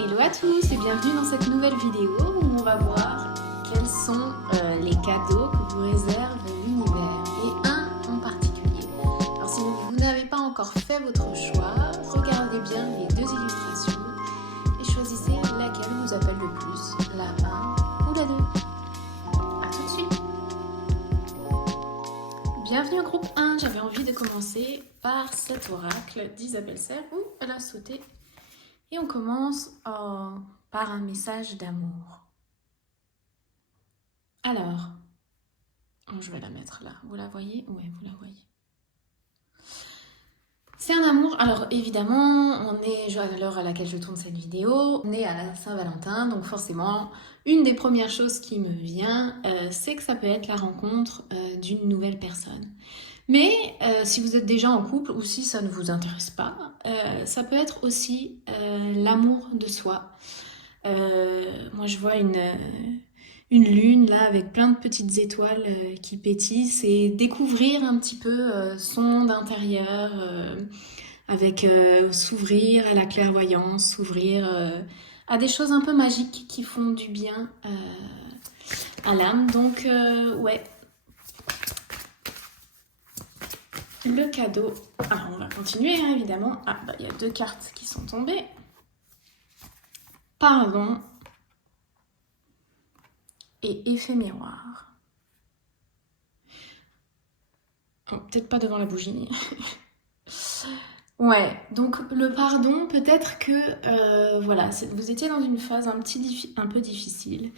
Hello à tous et bienvenue dans cette nouvelle vidéo où on va voir quels sont les cadeaux que vous réserve l'univers et un en particulier. Alors si vous n'avez pas encore fait votre choix, regardez bien les deux illustrations et choisissez laquelle vous appelle le plus, la 1 ou la 2. A tout de suite. Bienvenue au groupe 1, j'avais envie de commencer par cet oracle d'Isabelle Serre où elle a sauté. Et on commence par un message d'amour. Alors, je vais la mettre là. Vous la voyez? Oui, vous la voyez. C'est un amour. Alors évidemment, on est à l'heure à laquelle je tourne cette vidéo, on est à la Saint-Valentin, donc forcément, une des premières choses qui me vient, c'est que ça peut être la rencontre d'une nouvelle personne. Mais si vous êtes déjà en couple ou si ça ne vous intéresse pas, ça peut être aussi l'amour de soi. Moi je vois une lune là avec plein de petites étoiles qui pétillent, c'est découvrir un petit peu son monde intérieur avec s'ouvrir à la clairvoyance, s'ouvrir à des choses un peu magiques qui font du bien à l'âme. Donc ouais, le cadeau. Alors on va continuer hein, évidemment. Ah bah il y a deux cartes qui sont tombées. Pardon. Et effet miroir. Oh, peut-être pas devant la bougie. Ouais, donc le pardon, peut-être que voilà, vous étiez dans une phase un peu difficile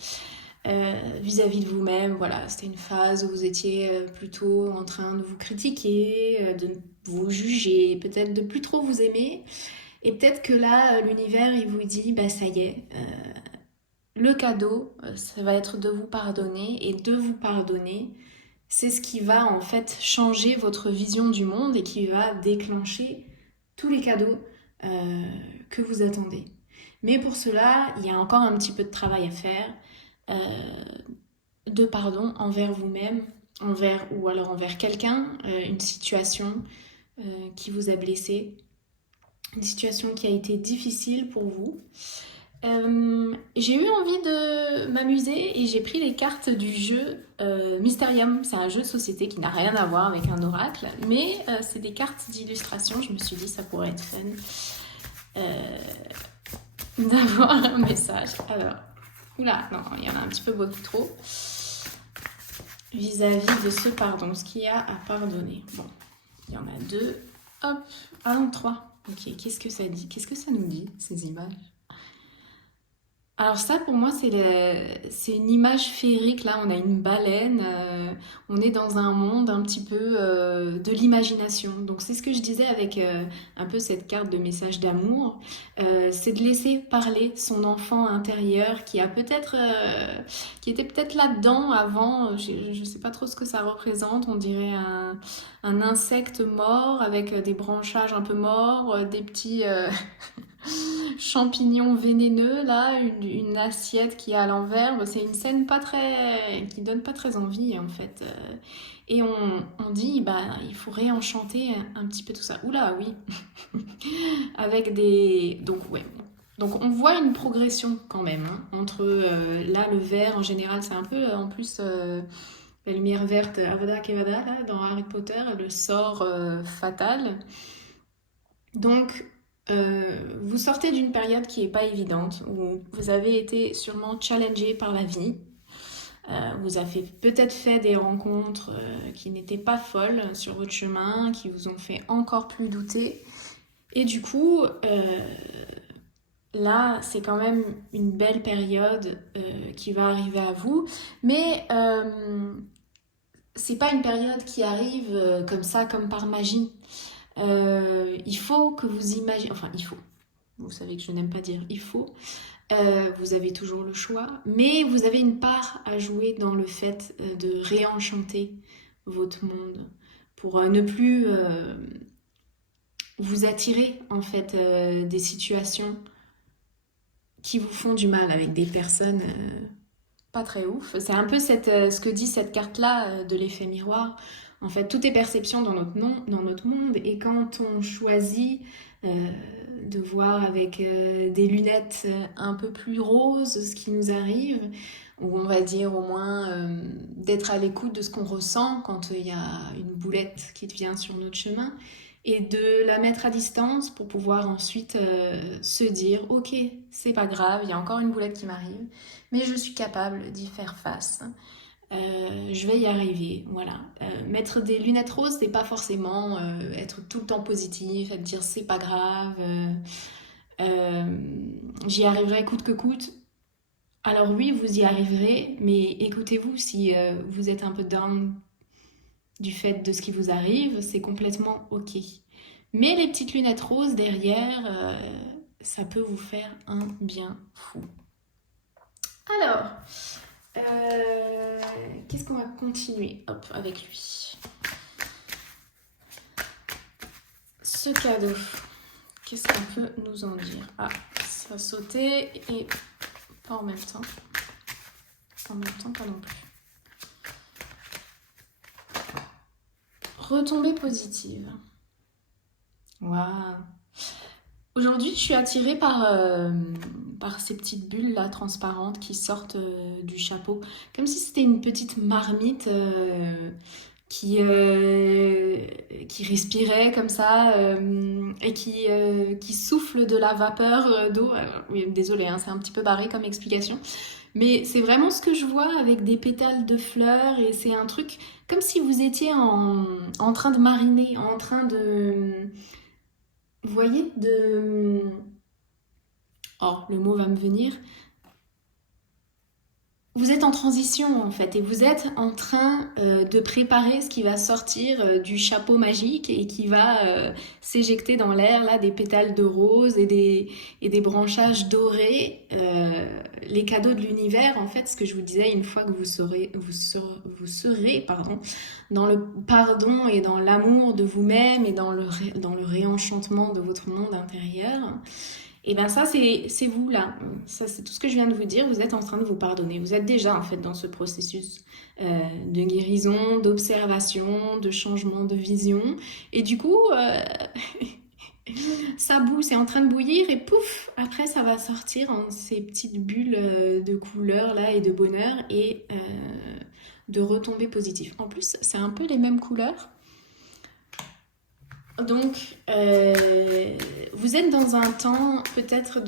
vis-à-vis de vous-même. Voilà, c'était une phase où vous étiez plutôt en train de vous critiquer, de vous juger, peut-être de plus trop vous aimer. Et peut-être que là, l'univers, il vous dit, bah ça y est, le cadeau, ça va être de vous pardonner. Et de vous pardonner, c'est ce qui va en fait changer votre vision du monde et qui va déclencher tous les cadeaux que vous attendez. Mais pour cela, il y a encore un petit peu de travail à faire, de pardon envers vous-même, envers quelqu'un, une situation qui vous a blessé, une situation qui a été difficile pour vous. J'ai eu envie de m'amuser et j'ai pris les cartes du jeu Mysterium. C'est un jeu de société qui n'a rien à voir avec un oracle, mais c'est des cartes d'illustration. Je me suis dit ça pourrait être fun d'avoir un message. Alors, oula, non, il y en a un petit peu beaucoup trop. Vis-à-vis de ce pardon, ce qu'il y a à pardonner. Bon, il y en a deux. Hop, ah non, trois. Ok, qu'est-ce que ça dit? Qu'est-ce que ça nous dit, ces images? Alors ça, pour moi, c'est une image féerique. Là, on a une baleine. On est dans un monde un petit peu de l'imagination. Donc c'est ce que je disais avec un peu cette carte de message d'amour. C'est de laisser parler son enfant intérieur qui a peut-être, qui était peut-être là-dedans avant. Je ne sais pas trop ce que ça représente. On dirait un insecte mort avec des branchages un peu morts, des petits champignons vénéneux là, une assiette qui est à l'envers. C'est une scène qui donne pas très envie en fait. Et on dit bah il faut réenchanter un petit peu tout ça. Oula oui, avec des donc ouais. Donc on voit une progression quand même hein, entre là le vert en général c'est un peu en plus la lumière verte Avada Kedavra là dans Harry Potter le sort fatal. Donc vous sortez d'une période qui n'est pas évidente, où vous avez été sûrement challengé par la vie. Vous avez peut-être fait des rencontres qui n'étaient pas folles sur votre chemin, qui vous ont fait encore plus douter. Et du coup, là, c'est quand même une belle période qui va arriver à vous. Mais c'est pas une période qui arrive comme ça, comme par magie. Il faut que vous imaginez, enfin il faut, vous savez que je n'aime pas dire il faut, vous avez toujours le choix, mais vous avez une part à jouer dans le fait de réenchanter votre monde pour ne plus vous attirer en fait des situations qui vous font du mal avec des personnes pas très ouf. C'est un peu ce que dit cette carte-là de l'effet miroir. En fait, tout est perception dans notre monde. Et quand on choisit de voir avec des lunettes un peu plus roses ce qui nous arrive, ou on va dire au moins d'être à l'écoute de ce qu'on ressent quand il y a une boulette qui vient sur notre chemin, et de la mettre à distance pour pouvoir ensuite se dire ok, c'est pas grave, il y a encore une boulette qui m'arrive, mais je suis capable d'y faire face. Je vais y arriver, voilà. Mettre des lunettes roses, c'est pas forcément être tout le temps positif, être dire c'est pas grave, j'y arriverai coûte que coûte. Alors oui, vous y arriverez, mais écoutez-vous, si vous êtes un peu down du fait de ce qui vous arrive, c'est complètement ok. Mais les petites lunettes roses derrière, ça peut vous faire un bien fou. Alors, qu'est-ce qu'on va continuer hop, avec lui? Ce cadeau, qu'est-ce qu'on peut nous en dire? Ah, ça a sauté et pas en même temps. En même temps, pas non plus. Retombée positive. Waouh! Aujourd'hui, je suis attirée par ces petites bulles là transparentes qui sortent du chapeau, comme si c'était une petite marmite qui respirait comme ça et qui souffle de la vapeur d'eau. Oui, désolée, hein, c'est un petit peu barré comme explication, mais c'est vraiment ce que je vois avec des pétales de fleurs, et c'est un truc comme si vous étiez en train de mariner, en train de... Vous voyez, de... Oh, le mot va me venir. Vous êtes en transition en fait, et vous êtes en train de préparer ce qui va sortir du chapeau magique et qui va s'éjecter dans l'air, là, des pétales de rose et des branchages dorés, les cadeaux de l'univers en fait, ce que je vous disais, une fois que vous serez pardon, dans le pardon et dans l'amour de vous-même et dans dans le réenchantement de votre monde intérieur. Et bien ça, c'est vous là. Ça, c'est tout ce que je viens de vous dire. Vous êtes en train de vous pardonner. Vous êtes déjà en fait dans ce processus de guérison, d'observation, de changement de vision. Et du coup, ça boue, c'est en train de bouillir et pouf, après ça va sortir en ces petites bulles de couleurs là et de bonheur et de retombées positives. En plus, c'est un peu les mêmes couleurs. Donc, vous êtes dans un temps peut-être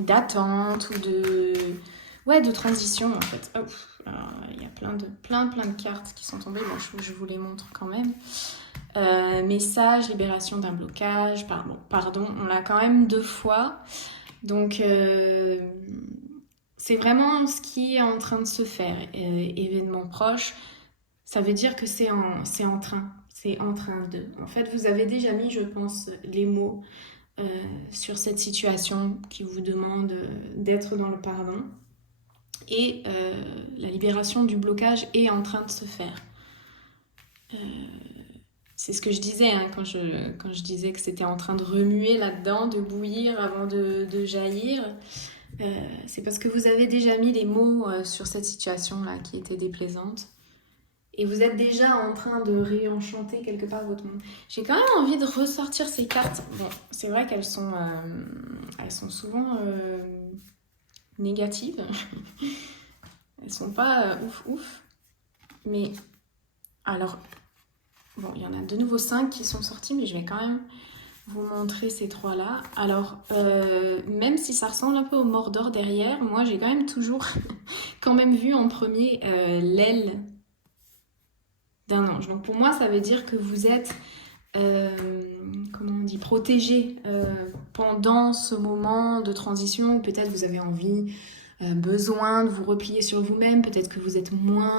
d'attente ou de transition en fait. Oh, il y a plein de cartes qui sont tombées. Bon, je vous les montre quand même. Message, libération d'un blocage, pardon, on l'a quand même 2 fois. Donc, c'est vraiment ce qui est en train de se faire. Événement proche, ça veut dire que c'est en train. C'est en train de. En fait, vous avez déjà mis, je pense, les mots sur cette situation qui vous demande d'être dans le pardon. Et la libération du blocage est en train de se faire. C'est ce que je disais hein, quand je disais que c'était en train de remuer là-dedans, de bouillir avant de jaillir. C'est parce que vous avez déjà mis les mots sur cette situation-là qui était déplaisante. Et vous êtes déjà en train de réenchanter quelque part votre monde. J'ai quand même envie de ressortir ces cartes. Bon, c'est vrai qu'elles sont souvent négatives. Elles sont pas ouf. Mais alors, bon, il y en a de nouveau 5 qui sont sortis, mais je vais quand même vous montrer ces 3-là. Alors, même si ça ressemble un peu au Mordor derrière, moi j'ai quand même toujours quand même vu en premier l'aile d'un ange. Donc pour moi, ça veut dire que vous êtes, comment on dit, protégé pendant ce moment de transition où peut-être vous avez envie, besoin de vous replier sur vous-même, peut-être que vous êtes moins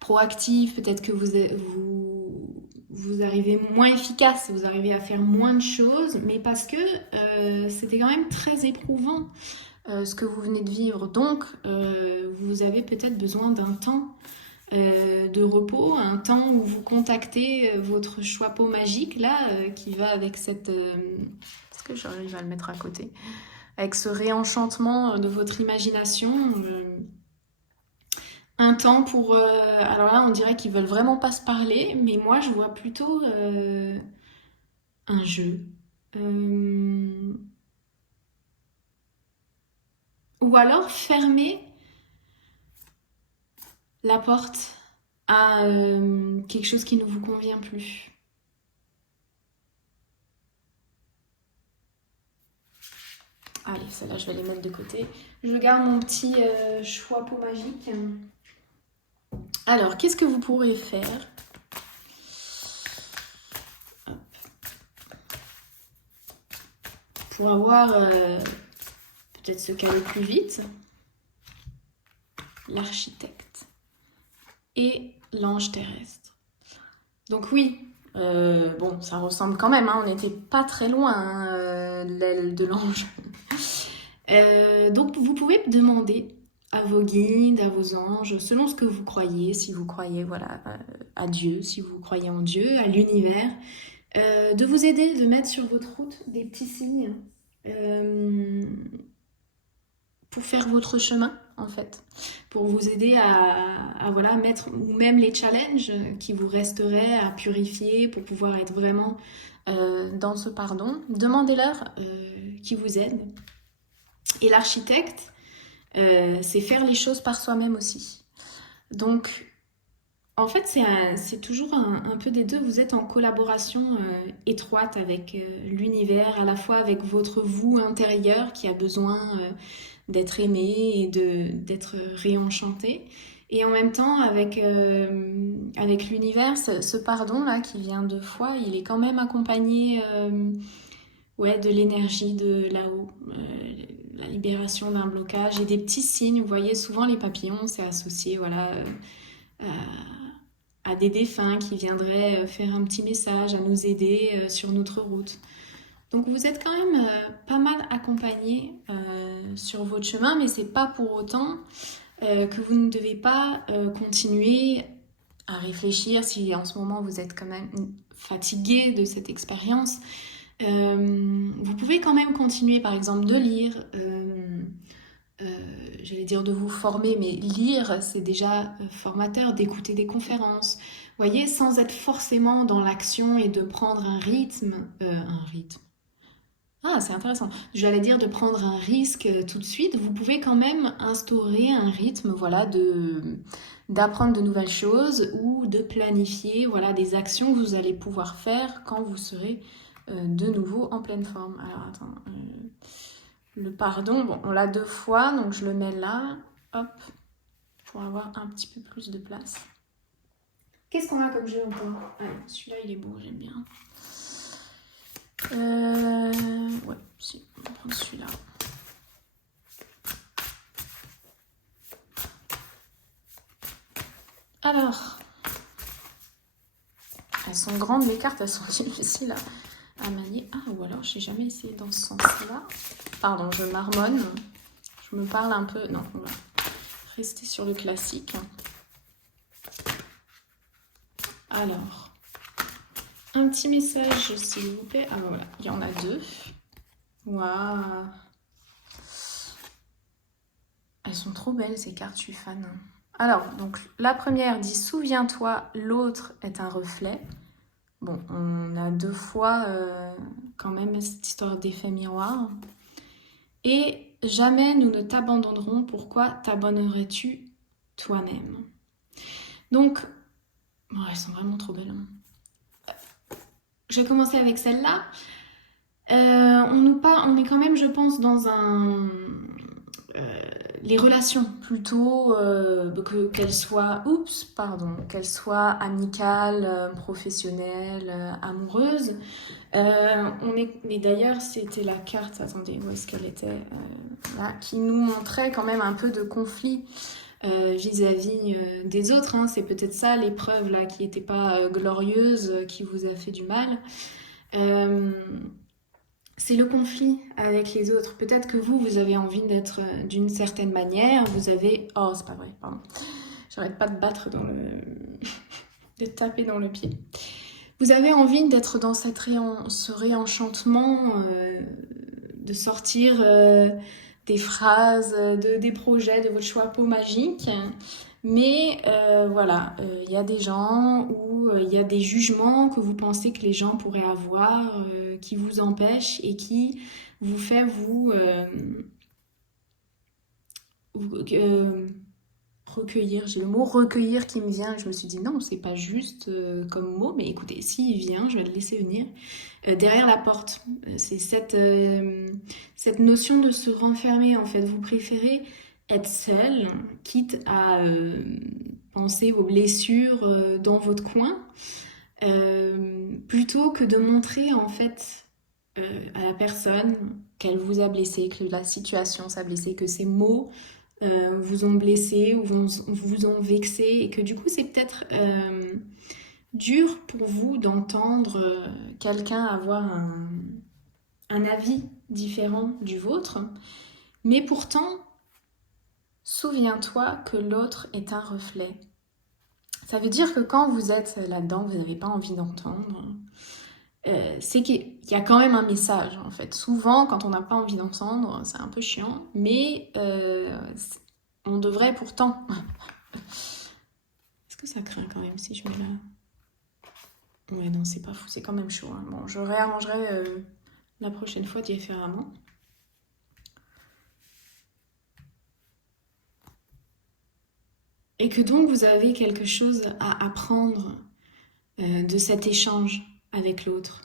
proactif, peut-être que vous arrivez moins efficace, vous arrivez à faire moins de choses, mais parce que c'était quand même très éprouvant ce que vous venez de vivre. Donc, vous avez peut-être besoin d'un temps de repos, un temps où vous contactez votre chapeau magique là qui va avec cette... Est-ce que j'arrive à le mettre à côté? Avec ce réenchantement de votre imagination. Un temps pour... alors là, on dirait qu'ils veulent vraiment pas se parler, mais moi, je vois plutôt un jeu, euh, ou alors fermer la porte à quelque chose qui ne vous convient plus. Allez, celle-là, je vais les mettre de côté. Je garde mon petit choix pot magique. Alors, qu'est-ce que vous pourrez faire? Pour avoir peut-être ce caler plus vite? L'architecte et l'ange terrestre. Donc oui, bon, ça ressemble quand même, hein, on n'était pas très loin de l'aile de l'ange. Donc vous pouvez demander à vos guides, à vos anges, selon ce que vous croyez, si vous croyez voilà, à Dieu, si vous croyez en Dieu, à l'univers, de vous aider, de mettre sur votre route des petits signes pour faire votre chemin en fait, pour vous aider à voilà, mettre, ou même les challenges qui vous resteraient à purifier pour pouvoir être vraiment dans ce pardon. Demandez-leur qui vous aide. Et l'architecte, c'est faire les choses par soi-même aussi. Donc, en fait, c'est toujours un peu des deux. Vous êtes en collaboration étroite avec l'univers, à la fois avec votre vous intérieur qui a besoin d'être aimé et d'être réenchanté. Et en même temps, avec l'univers, ce pardon-là qui vient deux fois, il est quand même accompagné ouais, de l'énergie de là-haut, la libération d'un blocage et des petits signes. Vous voyez, souvent les papillons, c'est associé voilà, à des défunts qui viendraient faire un petit message, à nous aider sur notre route. Donc vous êtes quand même pas mal accompagné sur votre chemin, mais c'est pas pour autant que vous ne devez pas continuer à réfléchir si en ce moment vous êtes quand même fatigué de cette expérience. Vous pouvez quand même continuer par exemple de lire, j'allais dire de vous former, mais lire c'est déjà formateur, d'écouter des conférences, vous voyez, sans être forcément dans l'action et de prendre un rythme. Ah, c'est intéressant. J'allais dire de prendre un risque tout de suite. Vous pouvez quand même instaurer un rythme, voilà, d'apprendre de nouvelles choses ou de planifier, voilà, des actions que vous allez pouvoir faire quand vous serez de nouveau en pleine forme. Alors, attends. Le pardon, bon, on l'a deux fois, donc je le mets là, hop, pour avoir un petit peu plus de place. Qu'est-ce qu'on a comme jeu encore? Ah, celui-là, il est beau, j'aime bien. Ouais, si, on va prendre celui-là. Alors, elles sont grandes les cartes, elles sont difficiles à manier. Ah, ou alors j'ai jamais essayé dans ce sens-là. Pardon, je marmonne. Je me parle un peu. Non, on va rester sur le classique. Alors, un petit message s'il vous plaît. Ah voilà, il y en a deux. Waouh! Elles sont trop belles ces cartes, je suis fan. Alors, donc la première dit souviens-toi, l'autre est un reflet. Bon, on a deux fois quand même cette histoire d'effet miroir. Et jamais nous ne t'abandonnerons, pourquoi t'abandonnerais-tu toi-même? Donc, oh, elles sont vraiment trop belles. Je vais commencer avec celle-là. On est quand même, je pense, dans les relations plutôt qu'elles soient, qu'elles soient amicales, professionnelles, amoureuses. Mais d'ailleurs, c'était la carte, attendez, où est-ce qu'elle était là, qui nous montrait quand même un peu de conflit vis-à-vis des autres. Hein. C'est peut-être ça l'épreuve là qui n'était pas glorieuse, qui vous a fait du mal. C'est le conflit avec les autres. Peut-être que vous avez envie d'être d'une certaine manière. Vous avez... Oh, c'est pas vrai, pardon. J'arrête pas de battre dans le... de taper dans le pied. Vous avez envie d'être dans ce réenchantement, de sortir des phrases, des projets, de votre choix peau magique. Mais voilà, il y a des gens où il y a des jugements que vous pensez que les gens pourraient avoir, qui vous empêchent et qui vous fait vous recueillir. J'ai le mot recueillir qui me vient. Je me suis dit non, c'est pas juste comme mot, mais écoutez, s'il vient, je vais le laisser venir. Derrière la porte, c'est cette notion de se renfermer en fait. Vous préférez être seul, quitte à penser vos blessures dans votre coin, plutôt que de montrer en fait à la personne qu'elle vous a blessé, que la situation s'est blessée, que ces mots vous ont blessé ou vous ont vexé et que du coup c'est peut-être dur pour vous d'entendre quelqu'un avoir un avis différent du vôtre, mais pourtant souviens-toi que l'autre est un reflet. Ça veut dire que quand vous êtes là-dedans, vous n'avez pas envie d'entendre, c'est qu'il y a quand même un message en fait. Souvent, quand on n'a pas envie d'entendre, c'est un peu chiant, mais on devrait pourtant. Est-ce que ça craint quand même si je mets là? Ouais, non, c'est pas fou, c'est quand même chaud. Hein. Bon, je réarrangerai la prochaine fois différemment. Et que donc vous avez quelque chose à apprendre de cet échange avec l'autre.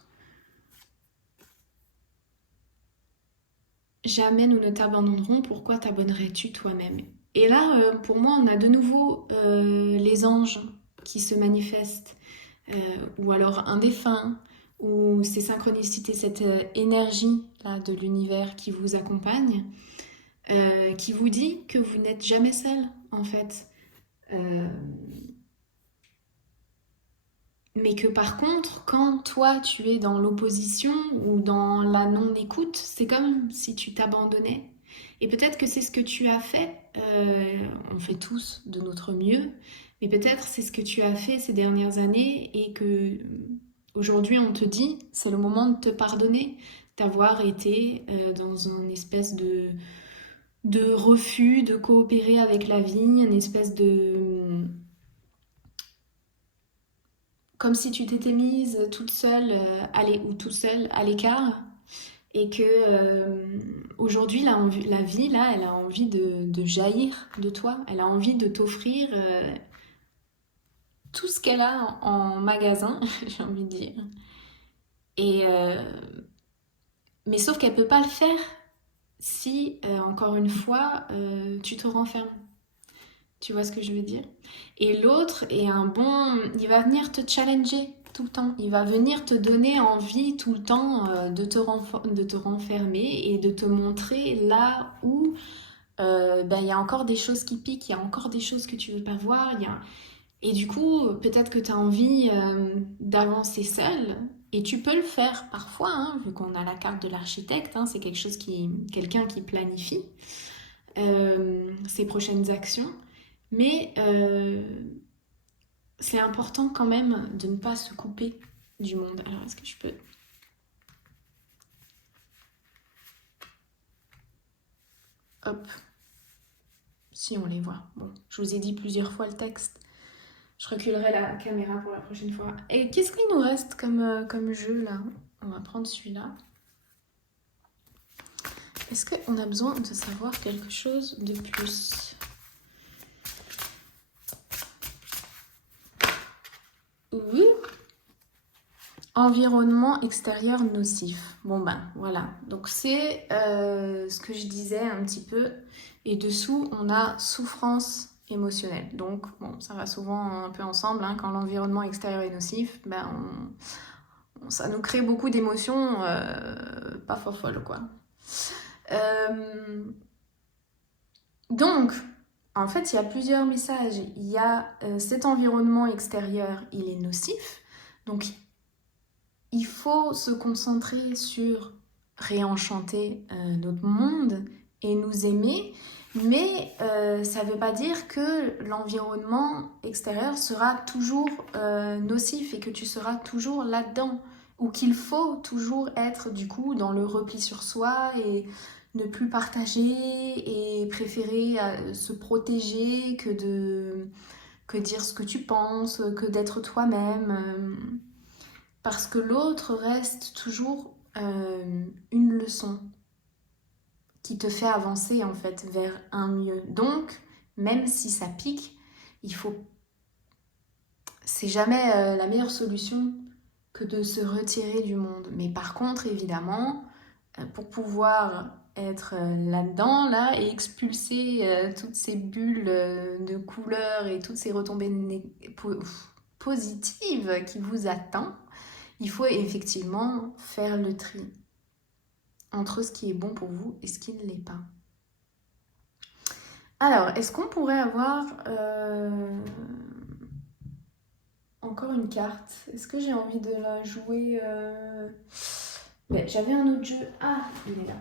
Jamais nous ne t'abandonnerons, pourquoi t'abandonnerais-tu toi-même? Et là, pour moi, on a de nouveau les anges qui se manifestent, ou alors un défunt, ou ces synchronicités, cette énergie là de l'univers qui vous accompagne, qui vous dit que vous n'êtes jamais seul, en fait. Euh, Mais que par contre, quand toi tu es dans l'opposition ou dans la non-écoute, c'est comme si tu t'abandonnais. Et peut-être que c'est ce que tu as fait, on fait tous de notre mieux, mais peut-être c'est ce que tu as fait ces dernières années et que aujourd'hui on te dit, c'est le moment de te pardonner, d'avoir été dans une espèce de refus de coopérer avec la vie, une espèce de comme si tu t'étais mise toute seule ou tout seul à l'écart et que aujourd'hui la vie là elle a envie de jaillir de toi, elle a envie de t'offrir tout ce qu'elle a en magasin j'ai envie de dire et mais sauf qu'elle peut pas le faire si encore une fois tu te renfermes. Tu vois ce que je veux dire? Et l'autre est un bon... Il va venir te challenger tout le temps. Il va venir te donner envie tout le temps de te renfermer et de te montrer là où ben, il y a encore des choses qui piquent, il y a encore des choses que tu veux pas voir. Et du coup, peut-être que tu as envie d'avancer seul. Et tu peux le faire parfois, hein, vu qu'on a la carte de l'architecte. Hein, c'est quelqu'un qui planifie ses prochaines actions. Mais c'est important quand même de ne pas se couper du monde. Alors, est-ce que je peux... Hop. Si on les voit. Bon, je vous ai dit plusieurs fois le texte. Je reculerai la caméra pour la prochaine fois. Et qu'est-ce qu'il nous reste comme jeu là? On va prendre celui-là. Est-ce qu'on a besoin de savoir quelque chose de plus? Oui. Environnement extérieur nocif. Bon ben voilà, donc c'est ce que je disais un petit peu. Et dessous, on a souffrance émotionnelle. Donc bon, ça va souvent un peu ensemble. Hein. Quand l'environnement extérieur est nocif, ben ça nous crée beaucoup d'émotions pas folles quoi. Donc, en fait, il y a plusieurs messages. Il y a cet environnement extérieur, il est nocif. Donc, il faut se concentrer sur réenchanter notre monde et nous aimer, mais ça ne veut pas dire que l'environnement extérieur sera toujours nocif et que tu seras toujours là-dedans. ou qu'il faut toujours être du coup dans le repli sur soi et ne plus partager et préférer se protéger que dire ce que tu penses, que d'être toi-même, parce que l'autre reste toujours une leçon qui te fait avancer en fait vers un mieux. Donc, même si ça pique, il faut, c'est jamais la meilleure solution que de se retirer du monde. Mais par contre, évidemment, pour pouvoir être là-dedans, là, et expulser toutes ces bulles de couleurs et toutes ces retombées positives qui vous attendent, il faut effectivement faire le tri entre ce qui est bon pour vous et ce qui ne l'est pas. Alors, est-ce qu'on pourrait avoir encore une carte? Est-ce que j'ai envie de la jouer ouais, j'avais un autre jeu. Ah, il est là.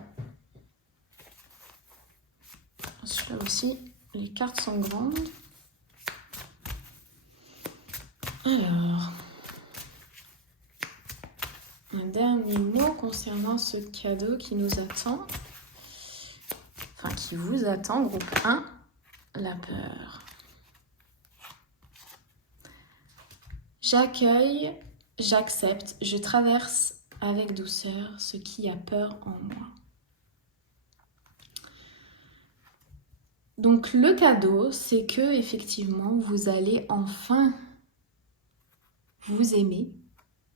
Celui-là aussi, les cartes sont grandes. Alors, un dernier mot concernant ce cadeau qui nous attend. Enfin, qui vous attend, groupe 1, la peur. J'accueille, j'accepte, je traverse avec douceur ce qui a peur en moi. Donc le cadeau, c'est que effectivement, vous allez enfin vous aimer.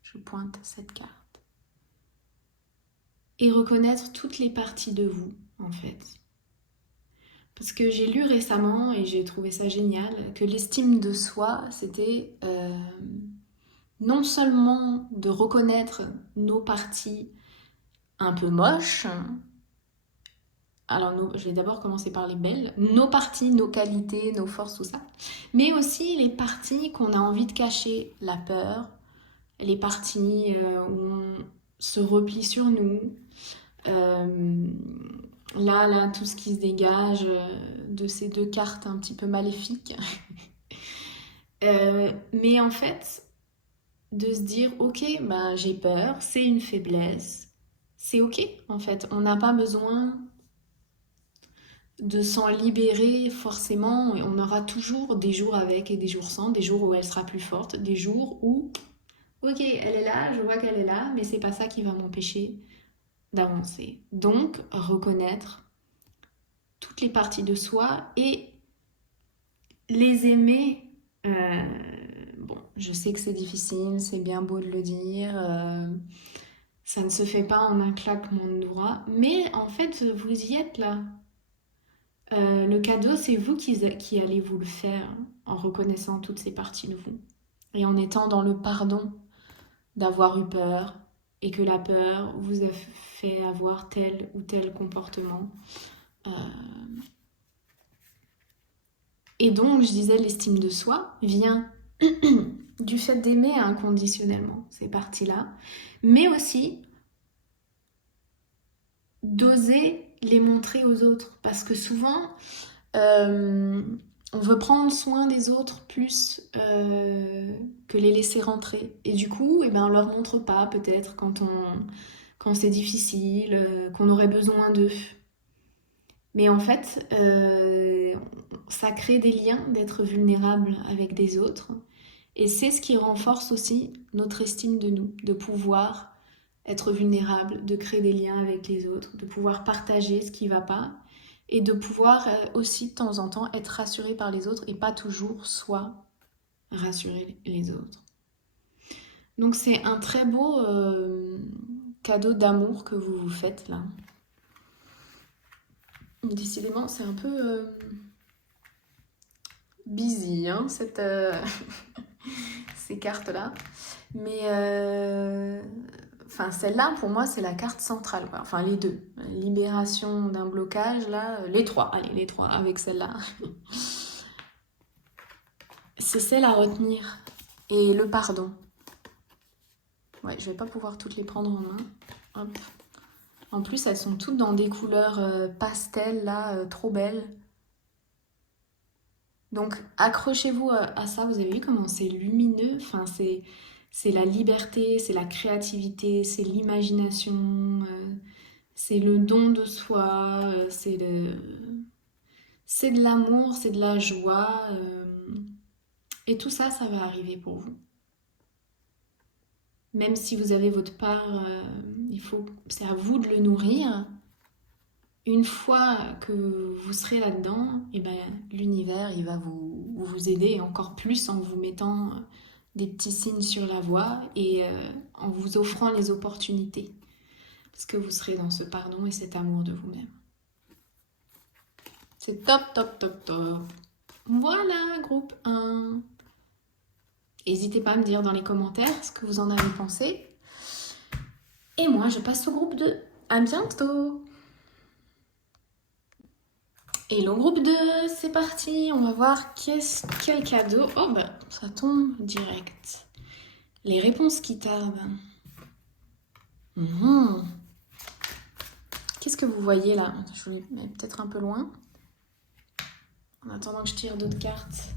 Je pointe cette carte. Et reconnaître toutes les parties de vous, en fait. Parce que j'ai lu récemment, et j'ai trouvé ça génial, que l'estime de soi, c'était non seulement de reconnaître nos parties un peu moches, alors je vais d'abord commencer par les belles, nos parties, nos qualités, nos forces, tout ça, mais aussi les parties qu'on a envie de cacher, la peur, les parties où on se replie sur nous, là, tout ce qui se dégage de ces deux cartes un petit peu maléfiques. Mais en fait, de se dire, ok, bah, j'ai peur, c'est une faiblesse, c'est ok, en fait. On n'a pas besoin de s'en libérer forcément. On aura toujours des jours avec et des jours sans, des jours où elle sera plus forte, des jours où, ok, elle est là, je vois qu'elle est là, mais c'est pas ça qui va m'empêcher d'avancer. Donc, reconnaître toutes les parties de soi et les aimer. Bon, je sais que c'est difficile, c'est bien beau de le dire, ça ne se fait pas en un claquement de doigts, mais en fait, vous y êtes là. Le cadeau, c'est vous qui allez vous le faire en reconnaissant toutes ces parties de vous et en étant dans le pardon d'avoir eu peur et que la peur vous a fait avoir tel ou tel comportement. Et donc, je disais, l'estime de soi vient du fait d'aimer inconditionnellement ces parties-là, mais aussi d'oser les montrer aux autres. Parce que souvent, on veut prendre soin des autres plus que les laisser rentrer. Et du coup, on leur montre pas peut-être quand c'est difficile, qu'on aurait besoin d'eux. Mais en fait, ça crée des liens d'être vulnérable avec des autres. Et c'est ce qui renforce aussi notre estime de nous, de pouvoir être vulnérable, de créer des liens avec les autres, de pouvoir partager ce qui ne va pas et de pouvoir aussi de temps en temps être rassuré par les autres et pas toujours soi rassurer les autres. Donc c'est un très beau cadeau d'amour que vous vous faites là. Décidément, c'est un peu busy, hein, ces cartes-là. Mais celle-là, pour moi, c'est la carte centrale, quoi. Enfin, les deux. Libération d'un blocage, là. Les trois, allez, les trois, avec celle-là. C'est celle à retenir. Et le pardon. Ouais, je vais pas pouvoir toutes les prendre en main. Hop. En plus, elles sont toutes dans des couleurs pastel, là, trop belles. Donc, accrochez-vous à ça. Vous avez vu comment c'est lumineux? Enfin, c'est la liberté, c'est la créativité, c'est l'imagination, c'est le don de soi, c'est de l'amour, c'est de la joie. Et tout ça, ça va arriver pour vous. Même si vous avez votre part, c'est à vous de le nourrir. Une fois que vous serez là-dedans, et ben, l'univers, il va vous aider encore plus en vous mettant des petits signes sur la voie et en vous offrant les opportunités. Parce que vous serez dans ce pardon et cet amour de vous-même. C'est top, top, top, top. Voilà, groupe 1. N'hésitez pas à me dire dans les commentaires ce que vous en avez pensé. Et moi, je passe au groupe 2. À bientôt! Hello groupe 2, c'est parti, on va voir quel cadeau. Oh bah ça tombe direct. Les réponses qui tardent. Qu'est-ce que vous voyez là? Je vous les mets peut-être un peu loin. En attendant que je tire d'autres cartes.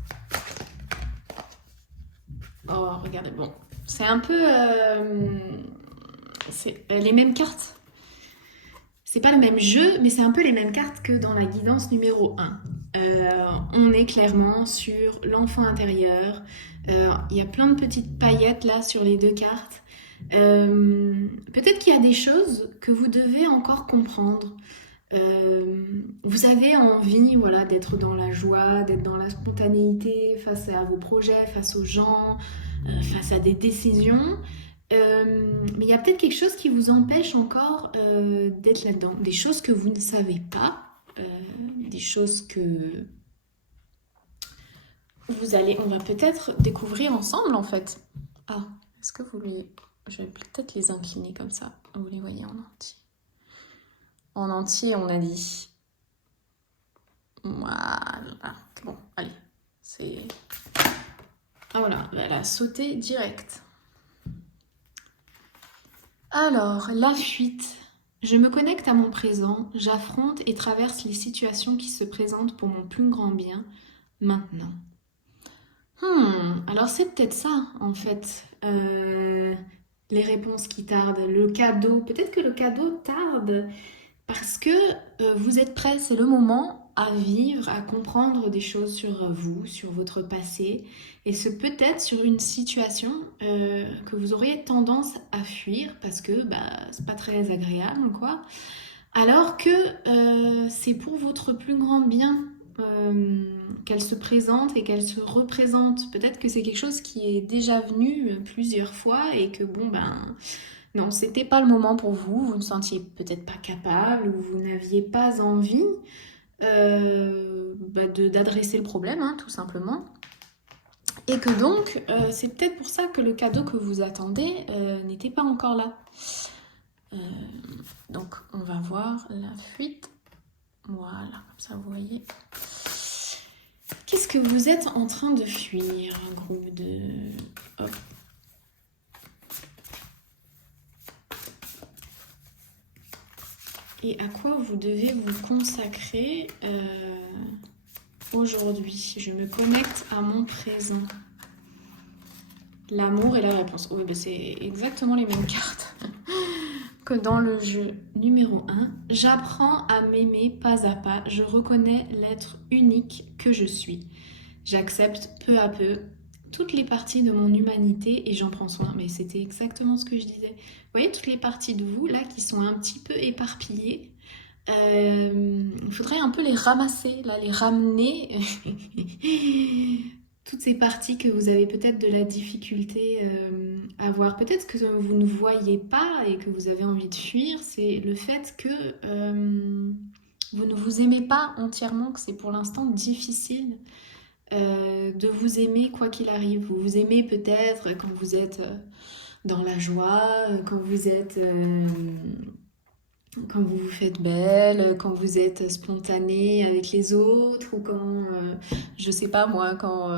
Oh regardez, bon. C'est un peu... c'est les mêmes cartes. C'est pas le même jeu, mais c'est un peu les mêmes cartes que dans la guidance numéro 1. On est clairement sur l'enfant intérieur. Il y a plein de petites paillettes là sur les 2 cartes. Peut-être qu'il y a des choses que vous devez encore comprendre. Vous avez envie, voilà, d'être dans la joie, d'être dans la spontanéité face à vos projets, face aux gens, face à des décisions. Mais il y a peut-être quelque chose qui vous empêche encore d'être là-dedans. Des choses que vous ne savez pas, des choses que on va peut-être découvrir ensemble en fait. Ah, est-ce que vous les... Je vais peut-être les incliner comme ça. Vous les voyez en entier. En entier, on a dit. Voilà. Bon, allez. C'est... Ah voilà, elle a sauté direct. Alors, la fuite. Je me connecte à mon présent, j'affronte et traverse les situations qui se présentent pour mon plus grand bien, maintenant. Alors c'est peut-être ça, en fait, les réponses qui tardent, le cadeau. Peut-être que le cadeau tarde parce que vous êtes prêts, c'est le moment à vivre, à comprendre des choses sur vous, sur votre passé, et c'est peut-être sur une situation que vous auriez tendance à fuir parce que c'est pas très agréable, quoi. Alors que c'est pour votre plus grand bien qu'elle se présente et qu'elle se représente. Peut-être que c'est quelque chose qui est déjà venu plusieurs fois et que non, c'était pas le moment pour vous, vous ne sentiez peut-être pas capable ou vous n'aviez pas envie d'adresser le problème, hein, tout simplement. Et que donc, c'est peut-être pour ça que le cadeau que vous attendez n'était pas encore là. Donc, on va voir la fuite. Voilà, comme ça, vous voyez. Qu'est-ce que vous êtes en train de fuir, un groupe de... Hop. Et à quoi vous devez vous consacrer aujourd'hui? Je me connecte à mon présent. L'amour et la réponse. Oui, c'est exactement les mêmes cartes que dans le jeu numéro 1. J'apprends à m'aimer pas à pas. Je reconnais l'être unique que je suis. J'accepte peu à peu toutes les parties de mon humanité et j'en prends soin. Mais c'était exactement ce que je disais. Vous voyez toutes les parties de vous là qui sont un petit peu éparpillées. Il faudrait un peu les ramasser, là, les ramener. Toutes ces parties que vous avez peut-être de la difficulté à voir. Peut-être que vous ne voyez pas et que vous avez envie de fuir. C'est le fait que vous ne vous aimez pas entièrement, que c'est pour l'instant difficile de vous aimer quoi qu'il arrive. Vous vous aimez peut-être quand vous êtes dans la joie, quand vous êtes... quand vous vous faites belle, quand vous êtes spontanée avec les autres, ou quand, je sais pas moi, quand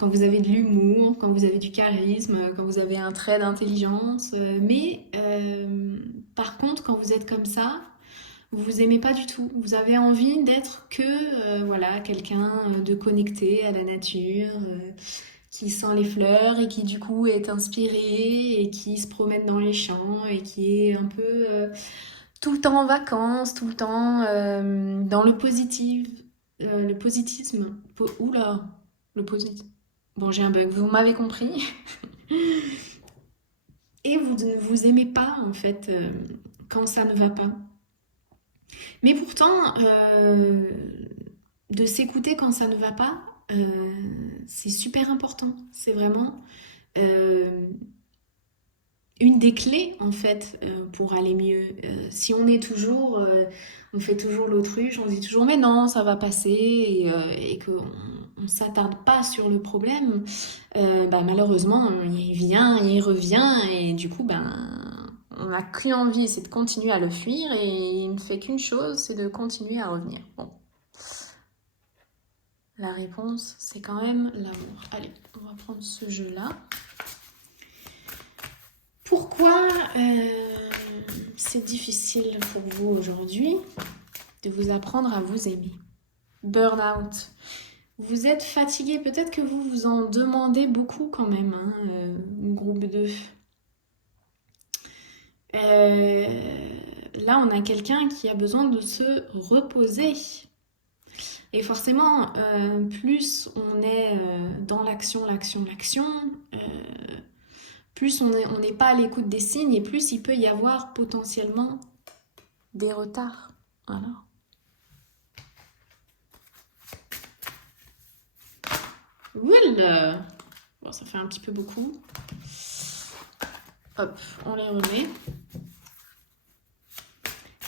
vous avez de l'humour, quand vous avez du charisme, quand vous avez un trait d'intelligence. Mais par contre, quand vous êtes comme ça, vous vous aimez pas du tout. Vous avez envie d'être que voilà, quelqu'un de connecté à la nature, qui sent les fleurs et qui du coup est inspiré et qui se promène dans les champs et qui est un peu tout le temps en vacances, tout le temps dans le positif, le positisme. Oula, le positif. Bon, j'ai un bug, vous m'avez compris. Et vous ne vous aimez pas en fait quand ça ne va pas. Mais pourtant, de s'écouter quand ça ne va pas, c'est super important. C'est vraiment euh, une des clés en fait pour aller mieux. Si on est toujours, on fait toujours l'autruche, on dit toujours mais non, ça va passer et qu'on on s'attarde pas sur le problème, bah, malheureusement il vient, il revient et du coup ben on n'a qu'une envie, c'est de continuer à le fuir et il ne fait qu'une chose, c'est de continuer à revenir. Bon, la réponse c'est quand même l'amour. Allez, on va prendre ce jeu-là. Pourquoi c'est difficile pour vous aujourd'hui de vous apprendre à vous aimer? Burnout. Vous êtes fatigué, peut-être que vous vous en demandez beaucoup quand même, hein, groupe 2. Là, on a quelqu'un qui a besoin de se reposer. Et forcément, plus on est dans l'action, plus on n'est pas à l'écoute des signes et plus il peut y avoir potentiellement des retards. Voilà. Oula. Bon, ça fait un petit peu beaucoup. Hop, on les remet.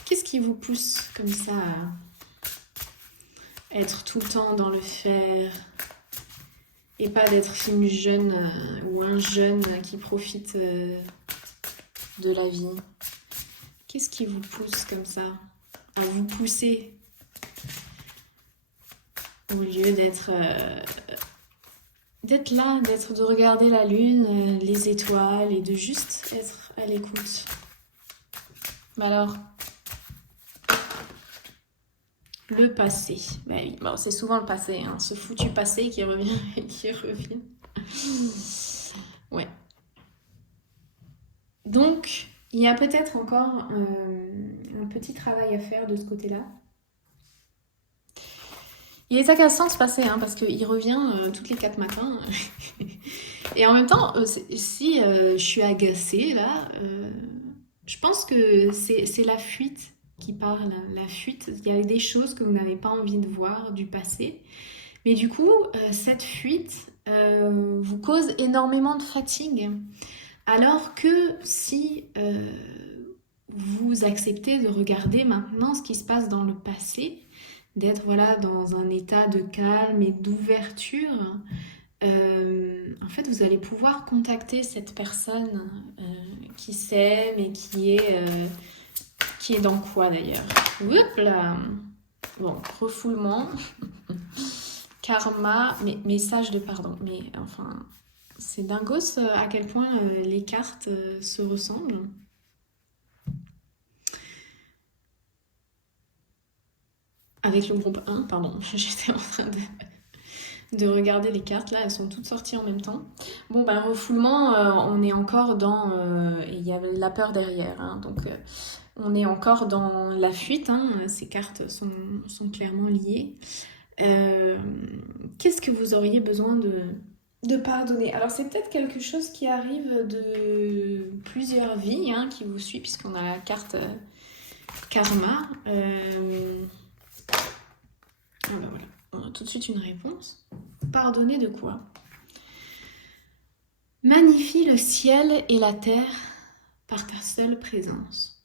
Qu'est-ce qui vous pousse comme ça à être tout le temps dans le faire et pas d'être une jeune ou un jeune qui profite de la vie? Qu'est-ce qui vous pousse comme ça à vous pousser au lieu d'être là, de regarder la lune, les étoiles et de juste être à l'écoute? Mais alors, le passé. Bah oui, bon, c'est souvent le passé, hein, ce foutu passé qui revient et qui revient. Ouais. Donc, il y a peut-être encore un petit travail à faire de ce côté-là. Il est agaçant ce passé, hein, parce qu'il revient toutes les 4 matins. Et en même temps, si je suis agacée, là, je pense que c'est la fuite qui parle. La fuite, il y a des choses que vous n'avez pas envie de voir du passé. Mais du coup, cette fuite vous cause énormément de fatigue. Alors que si vous acceptez de regarder maintenant ce qui se passe dans le passé, d'être voilà, dans un état de calme et d'ouverture, en fait, vous allez pouvoir contacter cette personne qui s'aime et qui est dans quoi d'ailleurs? Oups là. Bon, refoulement, karma, message de pardon. Mais enfin, c'est dingos à quel point les cartes se ressemblent. Avec le groupe 1, pardon, j'étais en train de regarder les cartes, là, elles sont toutes sorties en même temps. Bon, ben, refoulement, on est encore dans... il y a la peur derrière, hein, donc on est encore dans la fuite, hein, ces cartes sont clairement liées. Qu'est-ce que vous auriez besoin de pardonner? Alors, c'est peut-être quelque chose qui arrive de plusieurs vies, hein, qui vous suit, puisqu'on a la carte karma. Ah ben voilà, on a tout de suite une réponse. Pardonner de quoi? Magnifie le ciel et la terre par ta seule présence.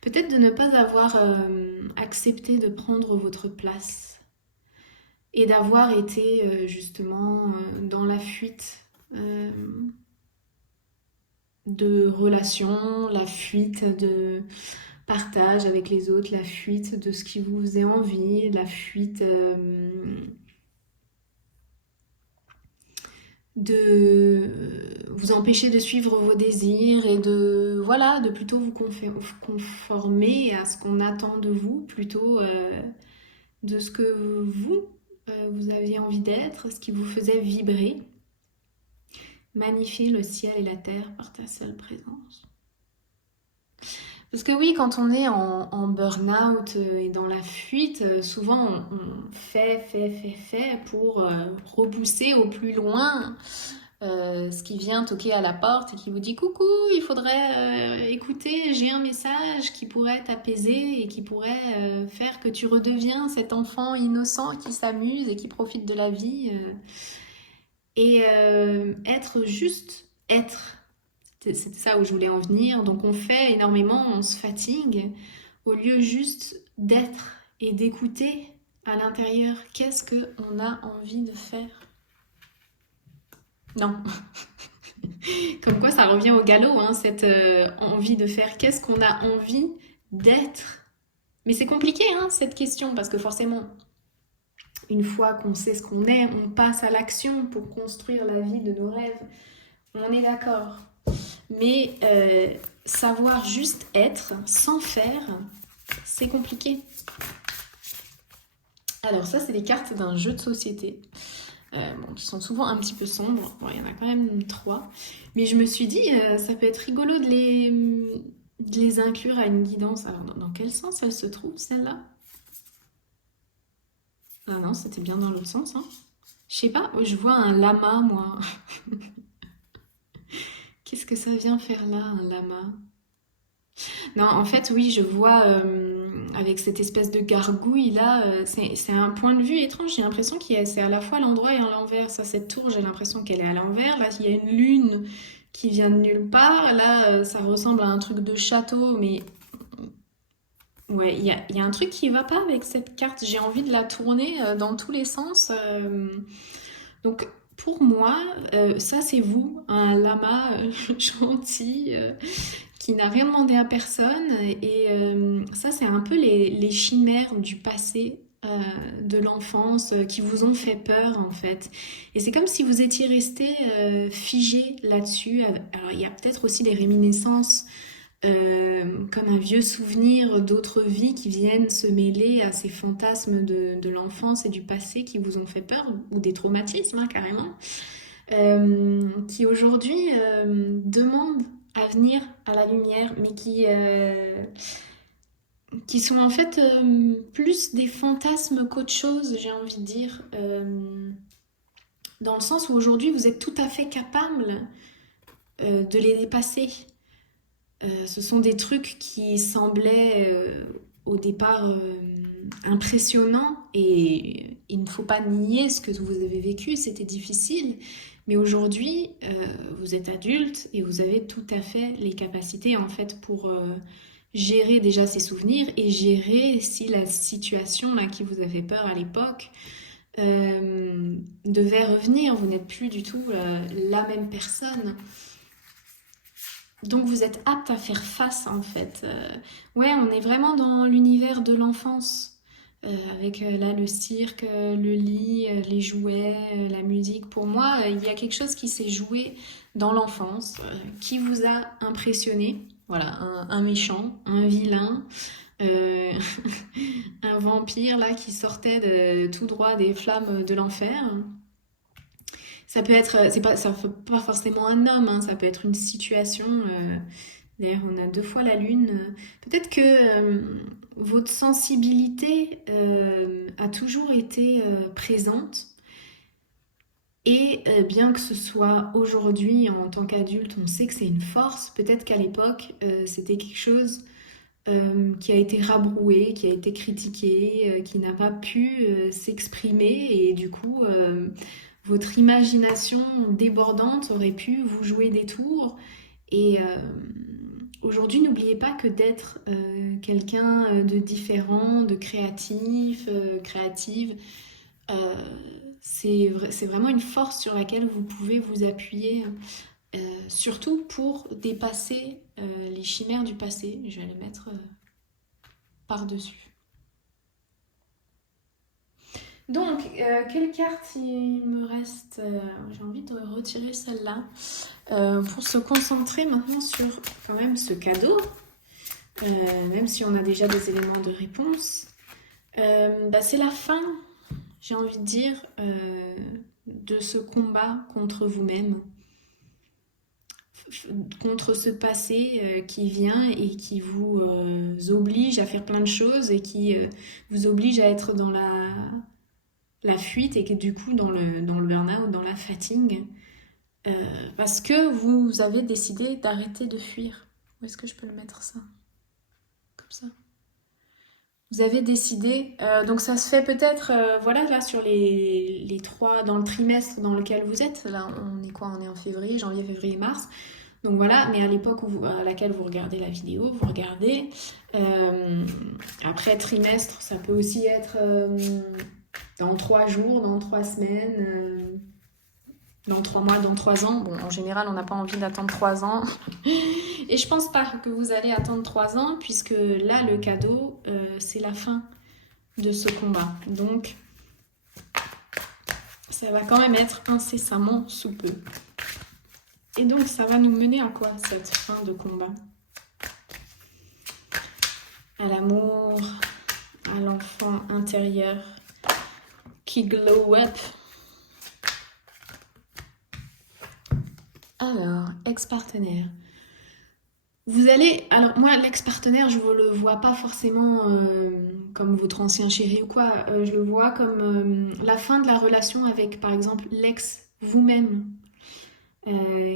Peut-être de ne pas avoir accepté de prendre votre place et d'avoir été justement dans la fuite de relations, la fuite de partage avec les autres, la fuite de ce qui vous faisait envie, la fuite de vous empêcher de suivre vos désirs et de voilà, de plutôt vous conformer à ce qu'on attend de vous plutôt de ce que vous vous aviez envie d'être, ce qui vous faisait vibrer. Magnifie le ciel et la terre par ta seule présence. Parce que oui, quand on est en burn-out et dans la fuite, souvent on fait pour repousser au plus loin ce qui vient toquer à la porte et qui vous dit coucou, il faudrait écouter, j'ai un message qui pourrait t'apaiser et qui pourrait faire que tu redeviens cet enfant innocent qui s'amuse et qui profite de la vie. Et être juste être. C'est ça où je voulais en venir. Donc on fait énormément, on se fatigue, au lieu juste d'être et d'écouter à l'intérieur qu'est-ce qu'on a envie de faire. Non. Comme quoi ça revient au galop, hein, cette envie de faire. Qu'est-ce qu'on a envie d'être? Mais c'est compliqué, hein, cette question, parce que forcément, une fois qu'on sait ce qu'on est, on passe à l'action pour construire la vie de nos rêves. On est d'accord. Mais savoir juste être sans faire, c'est compliqué. Alors ça, c'est les cartes d'un jeu de société. Qui sont souvent un petit peu sombres. Bon, il y en a quand même 3. Mais je me suis dit, ça peut être rigolo de les inclure à une guidance. Alors, dans quel sens elle se trouve, celle-là? Ah non, c'était bien dans l'autre sens. Hein. Je sais pas, je vois un lama, moi. Qu'est-ce que ça vient faire là, un lama? Non, en fait, oui, je vois avec cette espèce de gargouille là, c'est un point de vue étrange. J'ai l'impression que c'est à la fois à l'endroit et à l'envers. Ça, cette tour, j'ai l'impression qu'elle est à l'envers. Là, il y a une lune qui vient de nulle part. Là, ça ressemble à un truc de château, mais ouais, il y a un truc qui va pas avec cette carte. J'ai envie de la tourner dans tous les sens. Donc, pour moi, ça, c'est vous, un lama gentil qui n'a rien demandé à personne. Et ça, c'est un peu les chimères du passé, de l'enfance, qui vous ont fait peur, en fait. Et c'est comme si vous étiez resté figé là-dessus. Alors, il y a peut-être aussi des réminiscences, comme un vieux souvenir d'autres vies qui viennent se mêler à ces fantasmes de l'enfance et du passé qui vous ont fait peur, ou des traumatismes, hein, carrément, qui aujourd'hui demandent à venir à la lumière, mais qui sont en fait plus des fantasmes qu'autre chose, j'ai envie de dire, dans le sens où aujourd'hui vous êtes tout à fait capable de les dépasser. Ce sont des trucs qui semblaient au départ impressionnants, et il ne faut pas nier ce que vous avez vécu, c'était difficile, mais aujourd'hui vous êtes adulte et vous avez tout à fait les capacités en fait pour gérer déjà ces souvenirs et gérer si la situation là, qui vous a fait peur à l'époque devait revenir. Vous n'êtes plus du tout la même personne. Donc vous êtes apte à faire face en fait. Ouais, on est vraiment dans l'univers de l'enfance. Avec là le cirque, le lit, les jouets, la musique. Pour moi, il y a quelque chose qui s'est joué dans l'enfance, qui vous a impressionné. Voilà, un méchant, un vilain, euh, un vampire là qui sortait tout droit des flammes de l'enfer. Ça peut être, ça fait pas forcément un homme, hein, ça peut être une situation. D'ailleurs, on a 2 fois la lune. Peut-être que votre sensibilité a toujours été présente. Et bien que ce soit aujourd'hui, en tant qu'adulte, on sait que c'est une force. Peut-être qu'à l'époque, c'était quelque chose qui a été rabroué, qui a été critiqué, qui n'a pas pu s'exprimer. Et du coup, votre imagination débordante aurait pu vous jouer des tours. Et aujourd'hui, n'oubliez pas que d'être quelqu'un de différent, de créatif, créative, euh, c'est vraiment une force sur laquelle vous pouvez vous appuyer, surtout pour dépasser les chimères du passé. Je vais les mettre par-dessus. Donc, quelle carte il me reste? J'ai envie de retirer celle-là pour se concentrer maintenant sur quand même ce cadeau, même si on a déjà des éléments de réponse. C'est la fin. j'ai envie de dire, de ce combat contre vous-même, contre ce passé qui vient et qui vous oblige à faire plein de choses et qui vous oblige à être dans la fuite et que du coup dans le burn-out, dans la fatigue, parce que vous avez décidé d'arrêter de fuir. Où est-ce que je peux le mettre ça? Comme ça. Vous avez décidé, donc ça se fait peut-être, voilà, là sur les trois, dans le trimestre dans lequel vous êtes, là on est quoi? On est en février, janvier, février, mars. Donc voilà, mais à l'époque à laquelle vous regardez la vidéo, vous regardez. Après trimestre, ça peut aussi être dans 3 jours, dans 3 semaines, dans 3 mois, dans 3 ans. Bon, en général, on n'a pas envie d'attendre 3 ans. Et je pense pas que vous allez attendre 3 ans, puisque là, le cadeau, c'est la fin de ce combat. Donc, ça va quand même être incessamment sous peu. Et donc, ça va nous mener à quoi, cette fin de combat? À l'amour, à l'enfant intérieur qui glow up. Alors, ex-partenaire. Vous allez... Alors, moi, l'ex-partenaire, je ne le vois pas forcément comme votre ancien chéri ou quoi. Je le vois comme la fin de la relation avec, par exemple, l'ex vous-même.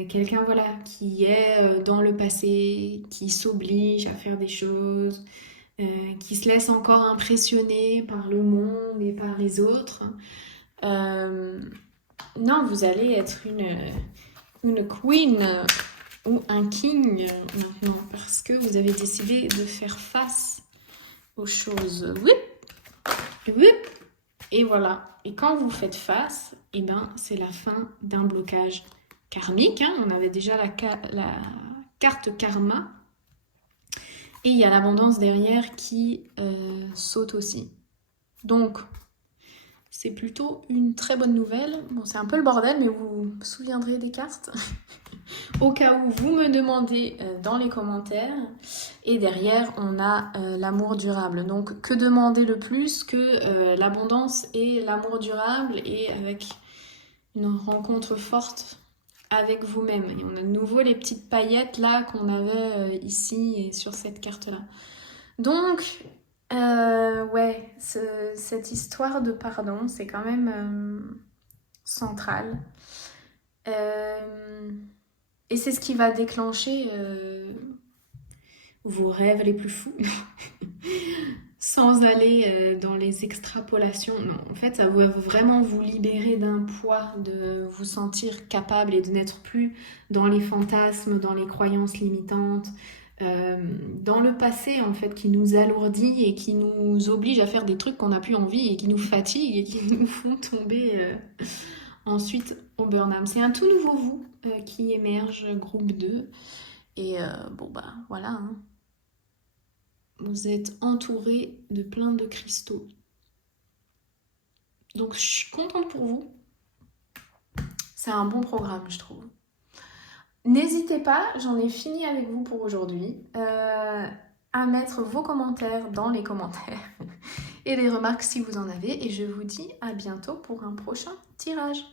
Quelqu'un, voilà, qui est dans le passé, qui s'oblige à faire des choses, qui se laisse encore impressionner par le monde et par les autres. Non, vous allez être une queen ou un king maintenant, parce que vous avez décidé de faire face aux choses. Whip, whip, et voilà. Et quand vous faites face, eh ben, c'est la fin d'un blocage karmique. Hein. On avait déjà la carte karma. Et il y a l'abondance derrière qui saute aussi. Donc, c'est plutôt une très bonne nouvelle. Bon, c'est un peu le bordel, mais vous vous souviendrez des cartes au cas où vous me demandez dans les commentaires. Et derrière, on a l'amour durable. Donc, que demander de plus que l'abondance et l'amour durable et avec une rencontre forte avec vous-même. Et on a de nouveau les petites paillettes là qu'on avait ici et sur cette carte-là. Donc, ouais, cette histoire de pardon, c'est quand même central. Et c'est ce qui va déclencher vos rêves les plus fous. Sans aller dans les extrapolations. Non, en fait, ça va vraiment vous libérer d'un poids, de vous sentir capable et de n'être plus dans les fantasmes, dans les croyances limitantes, dans le passé, en fait, qui nous alourdit et qui nous oblige à faire des trucs qu'on n'a plus envie et qui nous fatiguent et qui nous font tomber ensuite au burn-out. C'est un tout nouveau vous qui émerge, groupe 2. Et bon, bah, voilà, hein. Vous êtes entouré de plein de cristaux. Donc je suis contente pour vous. C'est un bon programme, je trouve. N'hésitez pas, j'en ai fini avec vous pour aujourd'hui, à mettre vos commentaires dans les commentaires et des remarques si vous en avez. Et je vous dis à bientôt pour un prochain tirage.